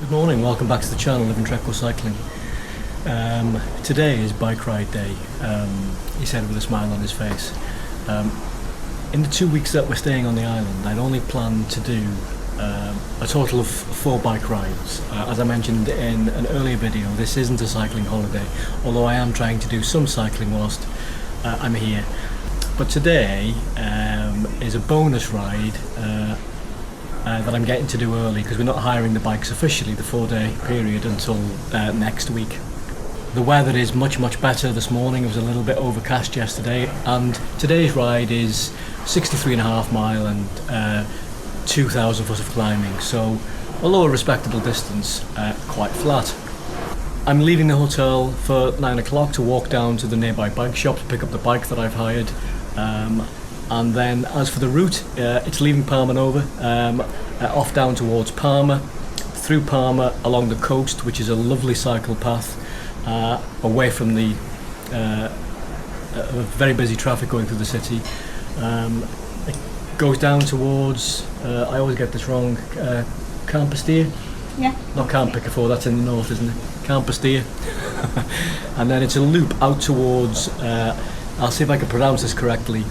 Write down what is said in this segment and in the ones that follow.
Good morning, welcome back to the channel, Living Treco Cycling. Today is bike ride day, he said with a smile on his face. In the 2 weeks that we're staying on the island, I'd only planned to do a total of 4 bike rides. As I mentioned in an earlier video, this isn't a cycling holiday, although I am trying to do some cycling whilst I'm here. But today is a bonus ride that I'm getting to do early because we're not hiring the bikes officially, the 4-day period, until next week. The weather is much better this morning. It was a little bit overcast yesterday, and today's ride is 63.5 mile and 2,000 foot of climbing, so although a respectable distance, quite flat. I'm leaving the hotel for 9 o'clock to walk down to the nearby bike shop to pick up the bike that I've hired. And then as for the route, it's leaving Palma Nova, off down towards Palma, through Palma along the coast, which is a lovely cycle path, away from the very busy traffic going through the city. It goes down towards, I always get this wrong, Campastia? Yeah. Not Camp Picafore, that's in the north, isn't it? Campastia. And then it's a loop out towards, I'll see if I can pronounce this correctly,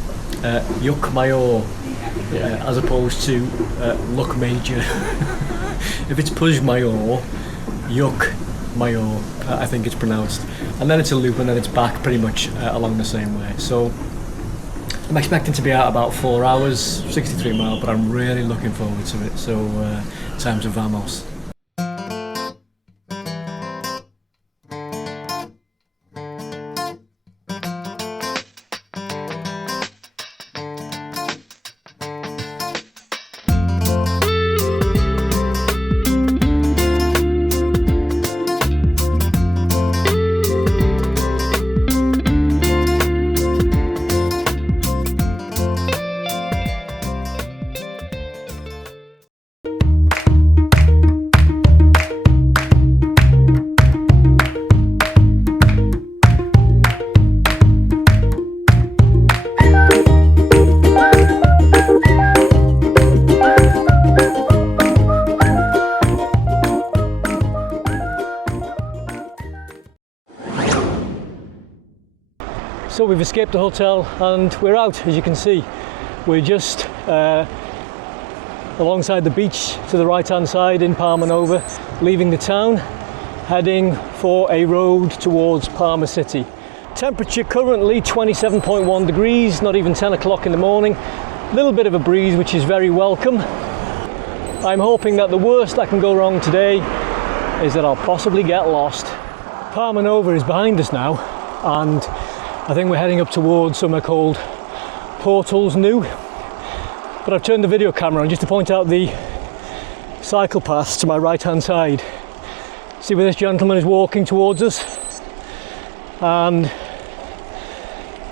Yuc Mayor, as opposed to Luc Major. If it's Puj Mayor, Yuc Mayor, I think it's pronounced. And then it's a loop and then it's back pretty much along the same way. So I'm expecting to be out about 4 hours, 63 mile, but I'm really looking forward to it. So time to vamos. So we've escaped the hotel and we're out, as you can see. We're just alongside the beach to the right hand side in Palma Nova, leaving the town, heading for a road towards Palma City. Temperature currently 27.1 degrees, not even 10 o'clock in the morning. A little bit of a breeze, which is very welcome. I'm hoping that the worst that can go wrong today is that I'll possibly get lost. Palma Nova is behind us now, and I think we're heading up towards somewhere called Portals New. But I've turned the video camera on just to point out the cycle paths to my right hand side. See where this gentleman is walking towards us? And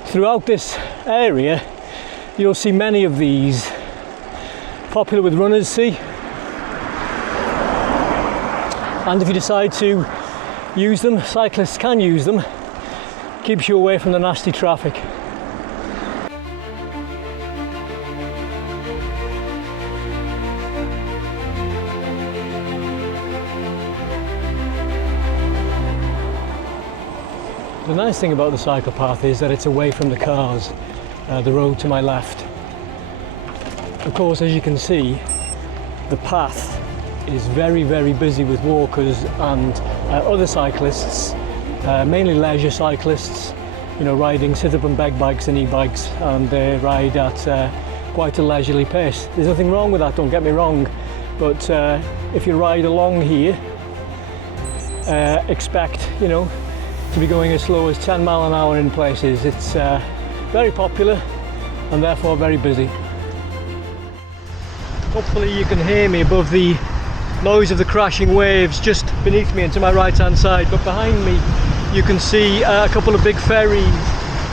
throughout this area you'll see many of these, popular with runners, see? And if you decide to use them, cyclists can use them. Keeps you away from the nasty traffic. The nice thing about the cycle path is that it's away from the cars, the road to my left. Of course, as you can see, the path is very busy with walkers and other cyclists. Mainly leisure cyclists, you know, riding sit-up and beg bikes and e-bikes, and they ride at quite a leisurely pace. There's nothing wrong with that, don't get me wrong, but if you ride along here, expect, you know, to be going as slow as 10 mile an hour in places. It's very popular and therefore very busy. Hopefully you can hear me above the noise of the crashing waves just beneath me and to my right hand side, but behind me you can see a couple of big ferries.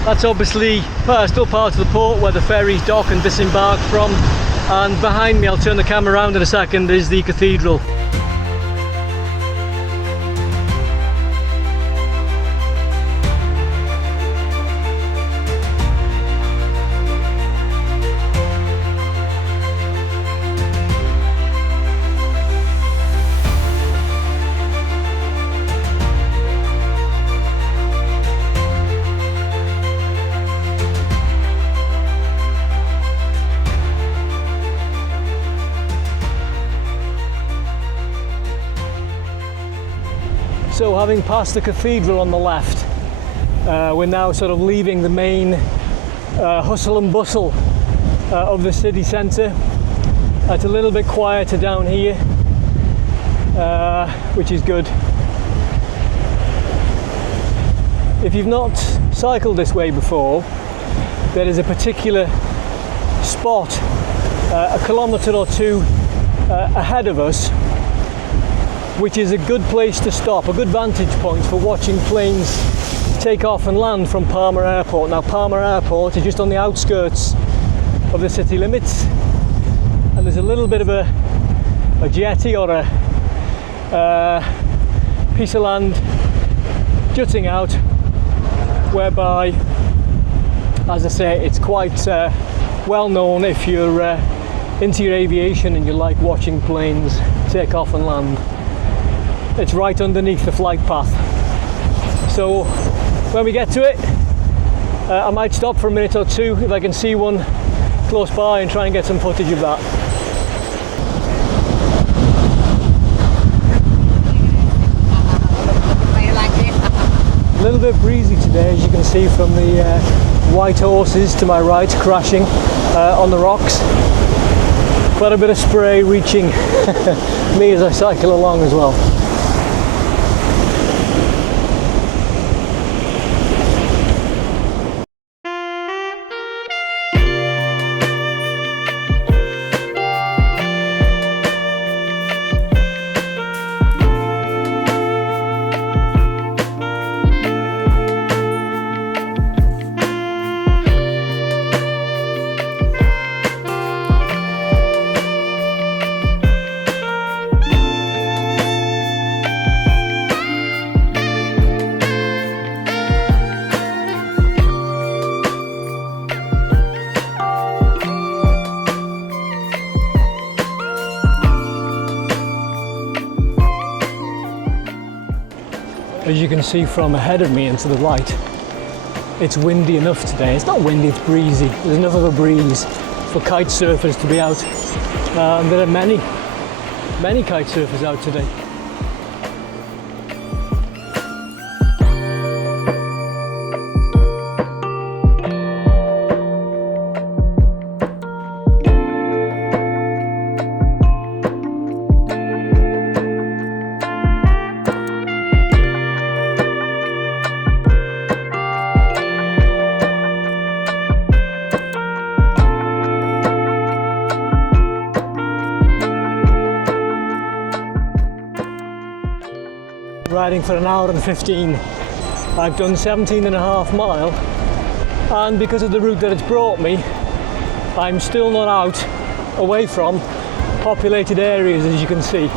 That's obviously still part of the port where the ferries dock and disembark from, and behind me, I'll turn the camera around in a second, is the cathedral. So having passed the cathedral on the left, we're now sort of leaving the main hustle and bustle of the city centre. It's a little bit quieter down here, which is good. If you've not cycled this way before, there is a particular spot a kilometre or two ahead of us, which is a good place to stop, a good vantage point for watching planes take off and land from Palma Airport. Now, Palma Airport is just on the outskirts of the city limits, and there's a little bit of a jetty or a piece of land jutting out, whereby, as I say, it's quite well known if you're into your aviation and you like watching planes take off and land. It's right underneath the flight path. So when we get to it, I might stop for a minute or two if I can see one close by and try and get some footage of that. A little bit breezy today, as you can see from the white horses to my right crashing on the rocks. Quite a bit of spray reaching me as I cycle along as well. As you can see from ahead of me and to the right, it's windy enough today. It's not windy, it's breezy. There's enough of a breeze for kite surfers to be out. There are many kite surfers out today. Riding for an hour and 15. I've done 17.5 miles, and because of the route that it's brought me, I'm still not out away from populated areas, as you can see.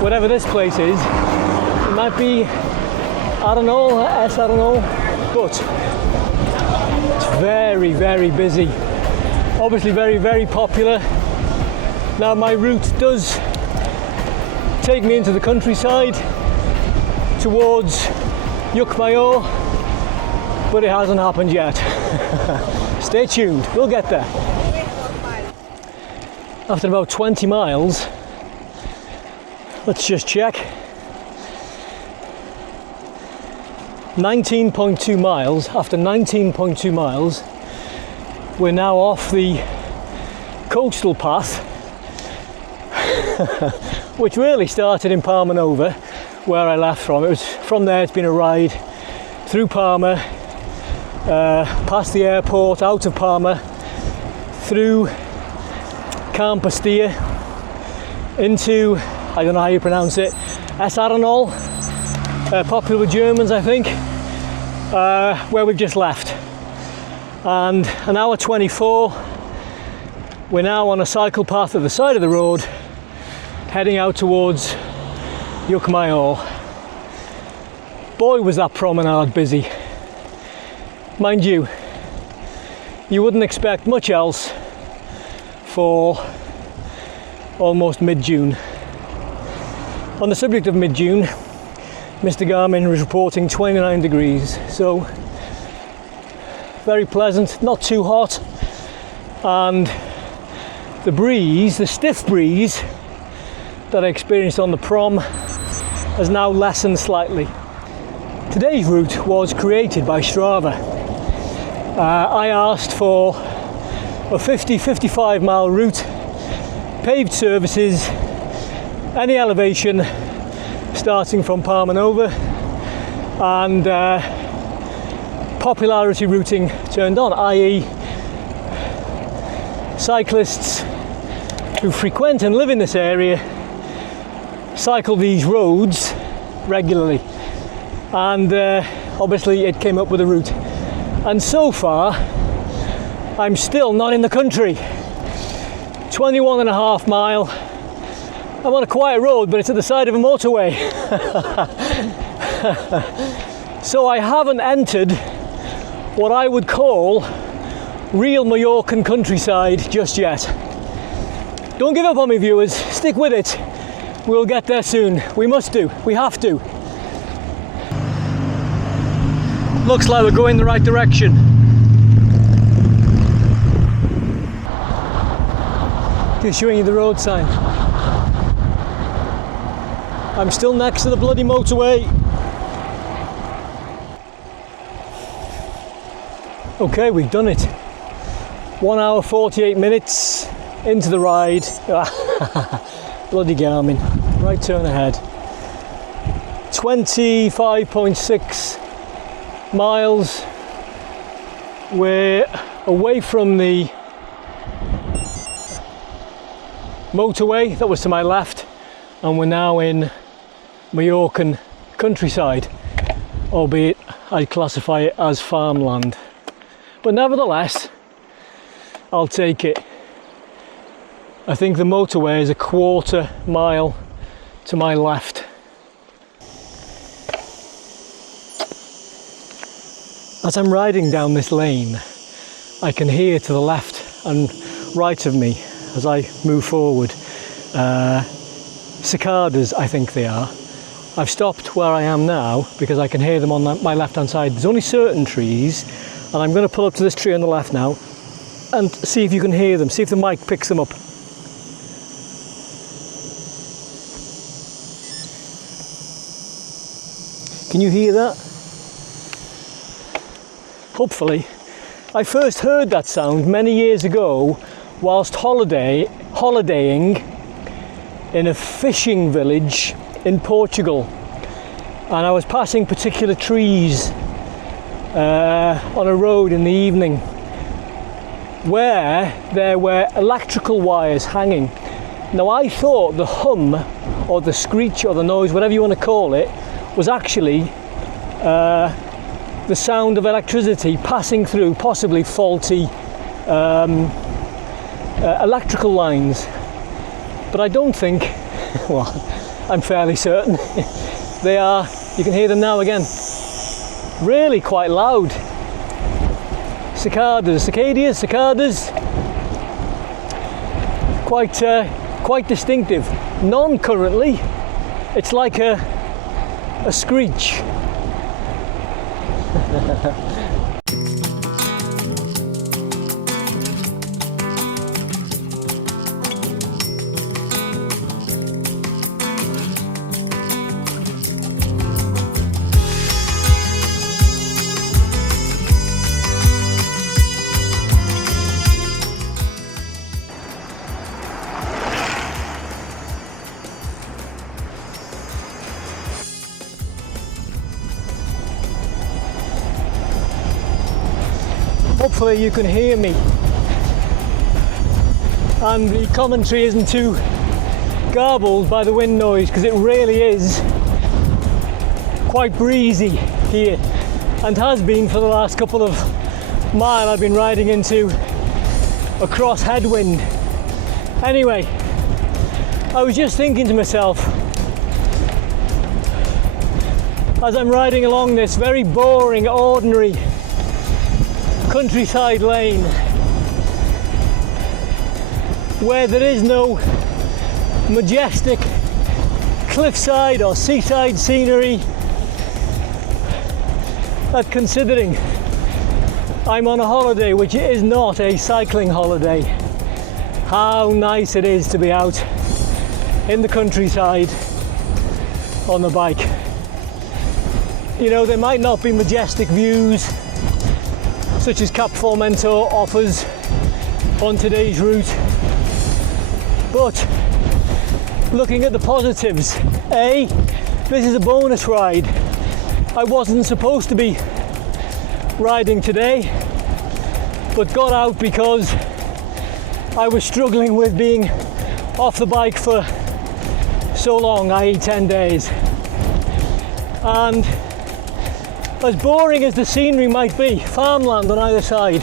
Whatever this place is, it might be, I don't know, but it's very, very busy. Obviously very, very popular. Now, my route does take me into the countryside towards Ucmayo, but it hasn't happened yet. Stay tuned, we'll get there. After about 20 miles, let's just check. 19.2 miles. After 19.2 miles, we're now off the coastal path, which really started in Palma Nova, where I left from. It was from there. It's been a ride through Palma, past the airport, out of Palma, through Campastia, into, I don't know how you pronounce it, Esaranol, popular with Germans, I think, where we've just left. And an hour 24, we're now on a cycle path at the side of the road, heading out towards Ucmayo. Boy, was that promenade busy. Mind you, you wouldn't expect much else for almost mid-June. On the subject of mid-June, Mr. Garmin was reporting 29 degrees, so very pleasant, not too hot, and the breeze, the stiff breeze, that I experienced on the prom has now lessened slightly. Today's route was created by Strava. I asked for a 50-55 mile route, paved surfaces, any elevation starting from Palma Nova, and popularity routing turned on, i.e. cyclists who frequent and live in this area cycle these roads regularly, and obviously it came up with a route. And so far I'm still not in the country. 21.5 mile. I'm on a quiet road, but it's at the side of a motorway. So I haven't entered what I would call real Majorcan countryside just yet. Don't give up on me, viewers. Stick with it. We'll get there soon. We must do. We have to. Looks like we're going the right direction. Just showing you the road sign. I'm still next to the bloody motorway. Okay, we've done it. 1 hour 48 minutes into the ride. Bloody Garmin. Right turn ahead. 25.6 miles. We're away from the motorway that was to my left, and we're now in Majorcan countryside, albeit I'd classify it as farmland. But nevertheless, I'll take it. I think the motorway is a 1/4 mile to my left. As I'm riding down this lane, I can hear to the left and right of me as I move forward cicadas, I think they are. I've stopped where I am now because I can hear them on my left hand side. There's only certain trees, and I'm going to pull up to this tree on the left now and see if you can hear them, see if the mic picks them up. Can you hear that? Hopefully. I first heard that sound many years ago whilst holidaying in a fishing village in Portugal, and I was passing particular trees on a road in the evening where there were electrical wires hanging. Now I thought the hum or the screech or the noise, whatever you want to call it, was actually the sound of electricity passing through possibly faulty electrical lines. But I don't think, well, I'm fairly certain they are. You can hear them now again. Really quite loud. Cicadas, quite distinctive. None currently. It's like a screech. Hopefully you can hear me and the commentary isn't too garbled by the wind noise, because it really is quite breezy here and has been for the last couple of miles I've been riding into a cross headwind. Anyway, I was just thinking to myself as I'm riding along this very boring, ordinary countryside lane where there is no majestic cliffside or seaside scenery, that considering I'm on a holiday which is not a cycling holiday, how nice it is to be out in the countryside on the bike. You know, there might not be majestic views such as Cap Formento offers on today's route, but looking at the positives, A, this is a bonus ride. I wasn't supposed to be riding today, but got out because I was struggling with being off the bike for so long, i.e. 10 days. And as boring as the scenery might be, farmland on either side,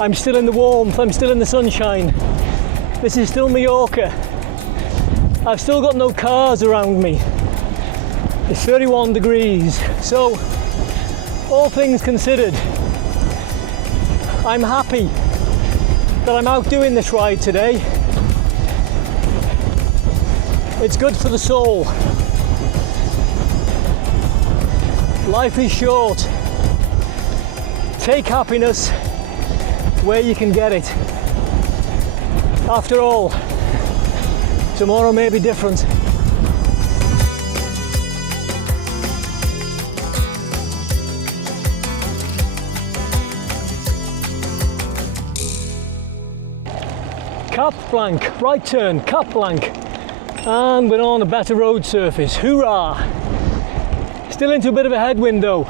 I'm still in the warmth, I'm still in the sunshine. This is still Majorca. I've still got no cars around me. It's 31 degrees. So, all things considered, I'm happy that I'm out doing this ride today. It's good for the soul. Life is short. Take happiness where you can get it. After all, tomorrow may be different. Cap blank, right turn, cap blank, and we're on a better road surface. Hoorah! Still into a bit of a headwind though,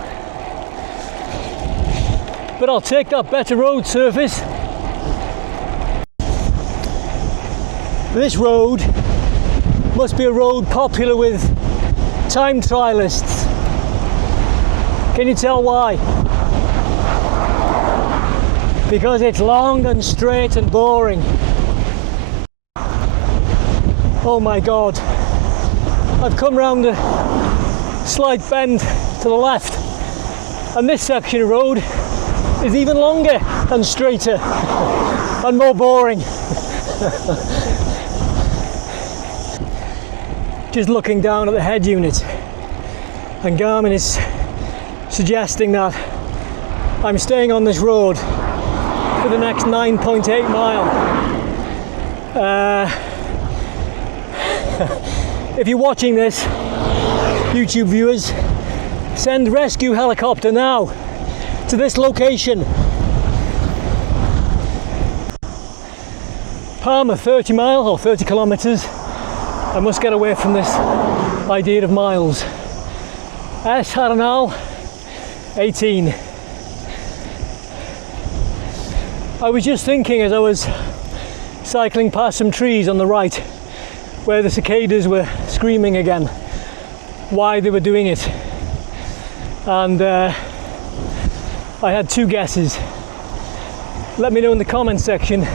but I'll take that better road surface. This road must be a road popular with time trialists. Can you tell why? Because it's long and straight and boring. Oh my God, I've come round a slight bend to the left, and this section of road is even longer and straighter and more boring. Just looking down at the head unit, and Garmin is suggesting that I'm staying on this road for the next 9.8 mile. If you're watching this, YouTube viewers, send rescue helicopter now to this location. Palma, 30 miles or 30 kilometers. I must get away from this idea of miles. S. Arenal, 18. I was just thinking as I was cycling past some trees on the right where the cicadas were screaming again, why they were doing it. And I had two guesses. Let me know in the comment section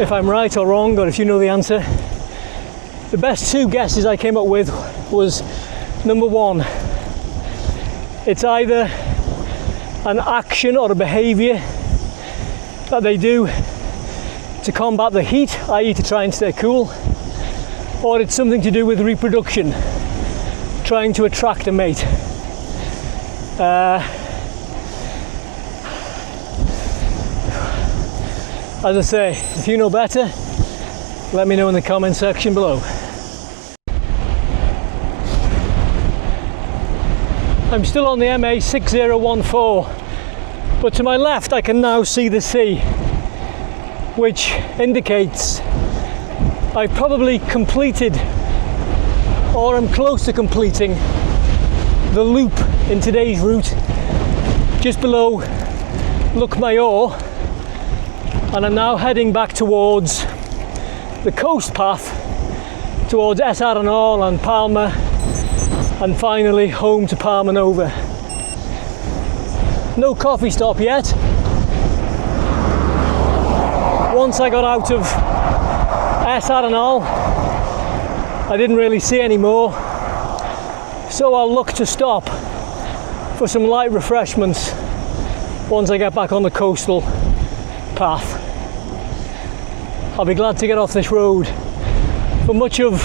if I'm right or wrong, or if you know the answer. The best two guesses I came up with was, number one, it's either an action or a behaviour that they do to combat the heat, i.e. to try and stay cool, or it's something to do with reproduction, trying to attract a mate. As I say, if you know better, let me know in the comment section below. I'm still on the MA 6014, but to my left I can now see the sea, which indicates I've probably completed, or I'm close to completing, the loop in today's route just below Majorca, and I'm now heading back towards the coast path towards S. Arenal and Palma, and finally home to Palma Nova. No coffee stop yet. Once I got out of S. Arenal, I didn't really see any more, so I'll look to stop for some light refreshments once I get back on the coastal path. I'll be glad to get off this road. For much of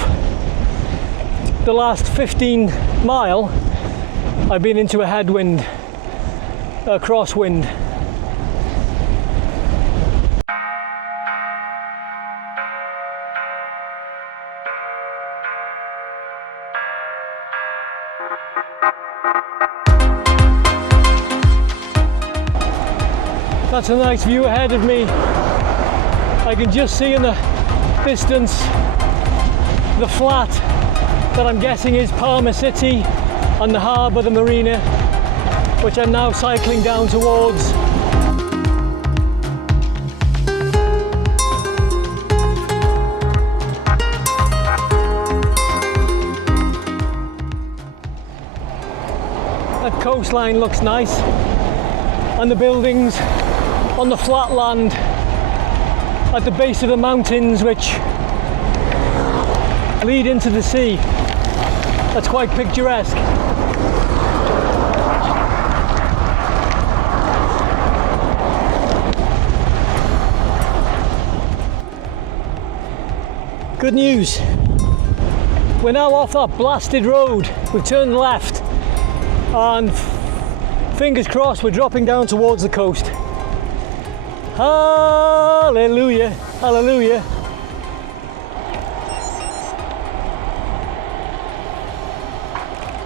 the last 15 mile, I've been into a headwind, a crosswind. That's a nice view ahead of me. I can just see in the distance the flat that I'm guessing is Parma City and the harbour, the marina, which I'm now cycling down towards. That coastline looks nice, and the buildings on the flat land at the base of the mountains which lead into the sea. That's quite picturesque. Good news. We're now off that blasted road. We've turned left and fingers crossed we're dropping down towards the coast. Hallelujah, hallelujah.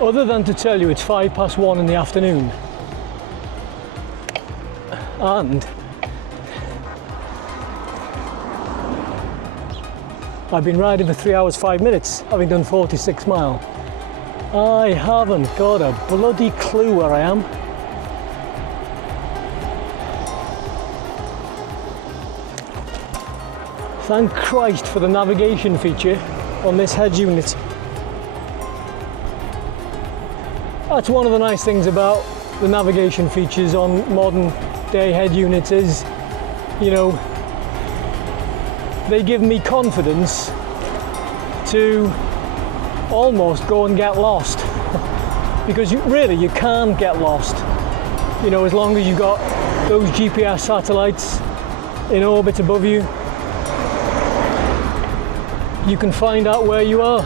Other than to tell you it's 1:05 in the afternoon, and I've been riding for 3 hours 5 minutes, having done 46 miles. I haven't got a bloody clue where I am. Thank Christ for the navigation feature on this head unit. That's one of the nice things about the navigation features on modern day head units is, you know, they give me confidence to almost go and get lost. Because you can't get lost. You know, as long as you've got those GPS satellites in orbit above you, you can find out where you are.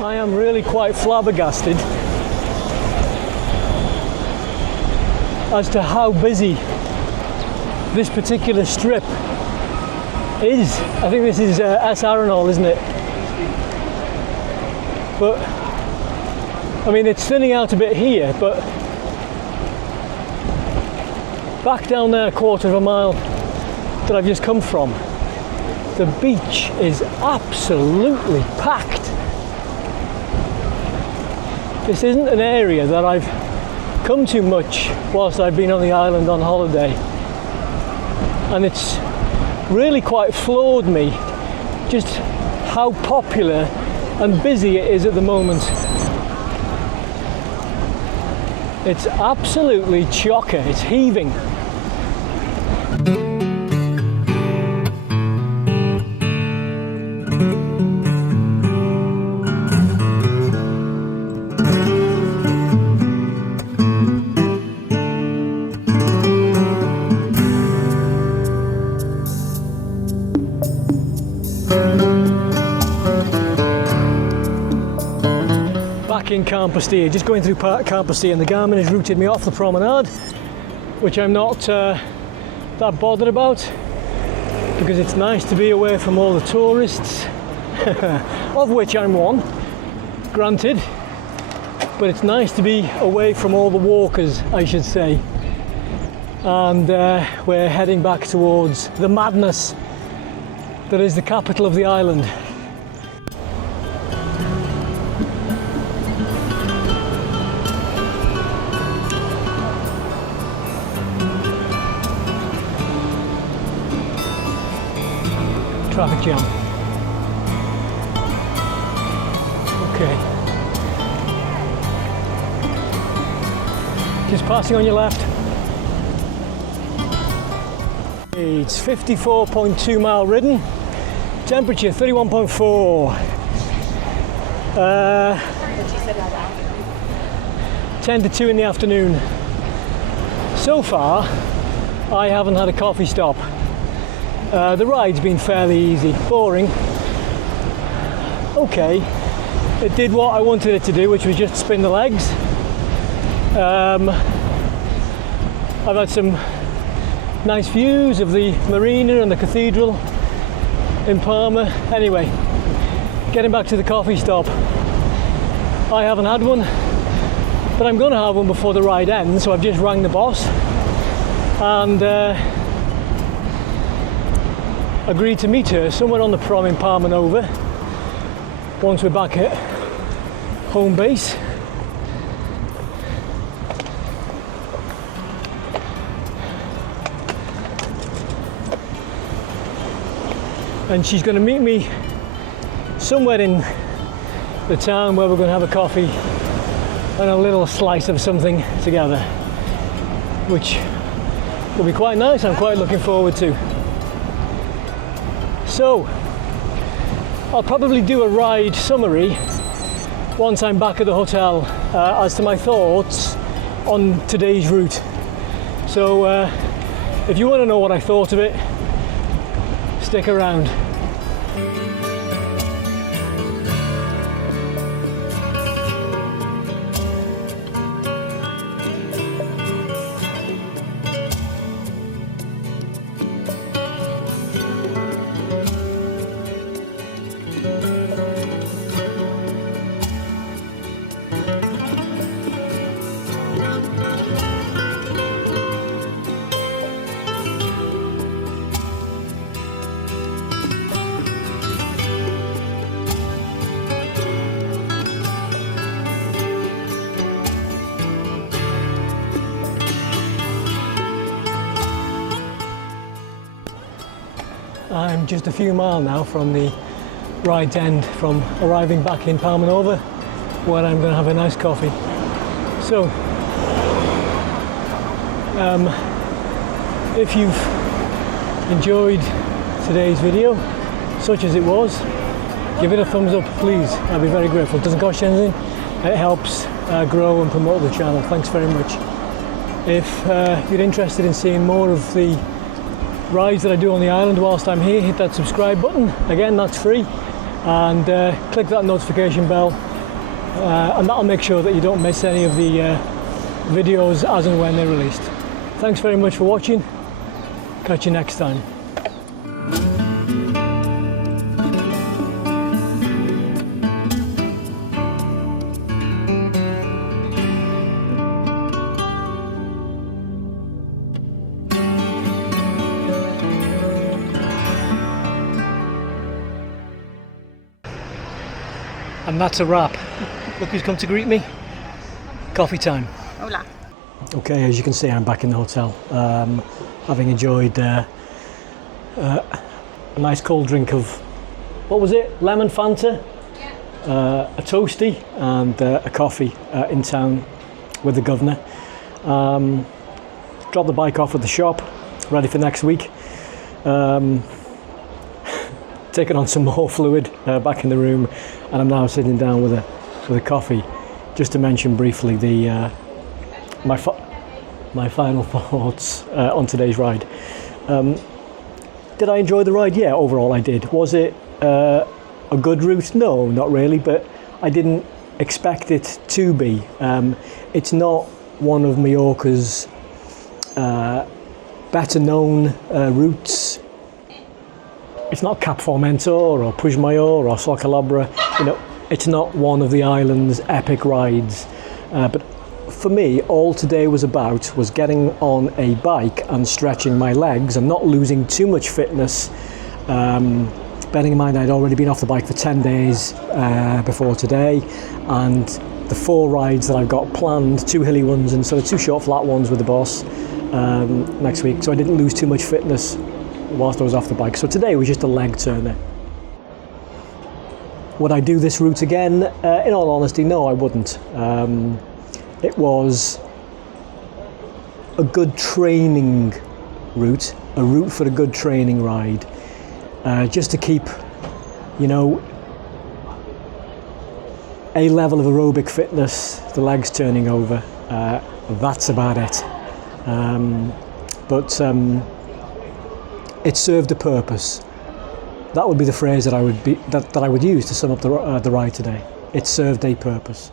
I am really quite flabbergasted as to how busy this particular strip is. I think this is S. Arenal, isn't it? But I mean, it's thinning out a bit here, but back down there a quarter of a mile that I've just come from, the beach is absolutely packed. This isn't an area that I've come to much whilst I've been on the island on holiday, and it's really quite floored me just how popular and busy it is at the moment. It's absolutely chocker, it's heaving. In Campostile, just going through Campostile, and the Garmin has routed me off the promenade, which I'm not that bothered about, because it's nice to be away from all the tourists, of which I'm one, granted, but it's nice to be away from all the walkers, I should say. And we're heading back towards the madness that is the capital of the island. Traffic jam. Okay. Just passing on your left. It's 54.2 mile ridden. Temperature 31.4. 10 to 2 in the afternoon. So far, I haven't had a coffee stop. The ride's been fairly easy, boring. Okay, it did what I wanted it to do, which was just spin the legs. I've had some nice views of the marina and the cathedral in Parma. Anyway, getting back to the coffee stop. I haven't had one, but I'm going to have one before the ride ends, so I've just rang the boss and agreed to meet her somewhere on the prom in Parma Nova once we're back at home base. And she's going to meet me somewhere in the town where we're going to have a coffee and a little slice of something together, which will be quite nice. I'm quite looking forward to. So I'll probably do a ride summary once I'm back at the hotel as to my thoughts on today's route. So if you want to know what I thought of it, stick around. I'm just a few miles now from the ride's end, from arriving back in Palma Nova, where I'm going to have a nice coffee. So, if you've enjoyed today's video, such as it was, give it a thumbs up, please. I'd be very grateful. It doesn't cost you anything. It helps grow and promote the channel. Thanks very much. If you're interested in seeing more of the rides that I do on the island whilst I'm here, hit that subscribe button. Again, that's free. And click that notification bell. And that'll make sure that you don't miss any of the videos as and when they're released. Thanks very much for watching. Catch you next time. And that's a wrap. Look who's come to greet me. Coffee time. Hola. Okay, as you can see, I'm back in the hotel, having enjoyed a nice cold drink of, what was it? Lemon Fanta, a toasty, and a coffee in town with the governor. Dropped the bike off at the shop, ready for next week. Taken on some more fluid back in the room, and I'm now sitting down with a coffee. Just to mention briefly the my final thoughts on today's ride. Did I enjoy the ride? Yeah, overall I did. Was it a good route? No, not really, but I didn't expect it to be. It's not one of Majorca's better known routes. It's not Cap Formentor or Puigmayor or Sol Calabra. You know, it's not one of the island's epic rides. But for me, all today was about was getting on a bike and stretching my legs and not losing too much fitness. Bearing in mind I'd already been off the bike for 10 days before today, and the 4 rides that I've got planned, 2 hilly ones and sort of 2 short flat ones with the boss next week. So I didn't lose too much fitness whilst I was off the bike. So today was just a leg turner. Would I do this route again? In all honesty, no, I wouldn't. It was a good training route, a route for a good training ride, just to keep, you know, a level of aerobic fitness, the legs turning over. That's about it. But It served a purpose. That would be the phrase that I would use to sum up the ride today. It served a purpose.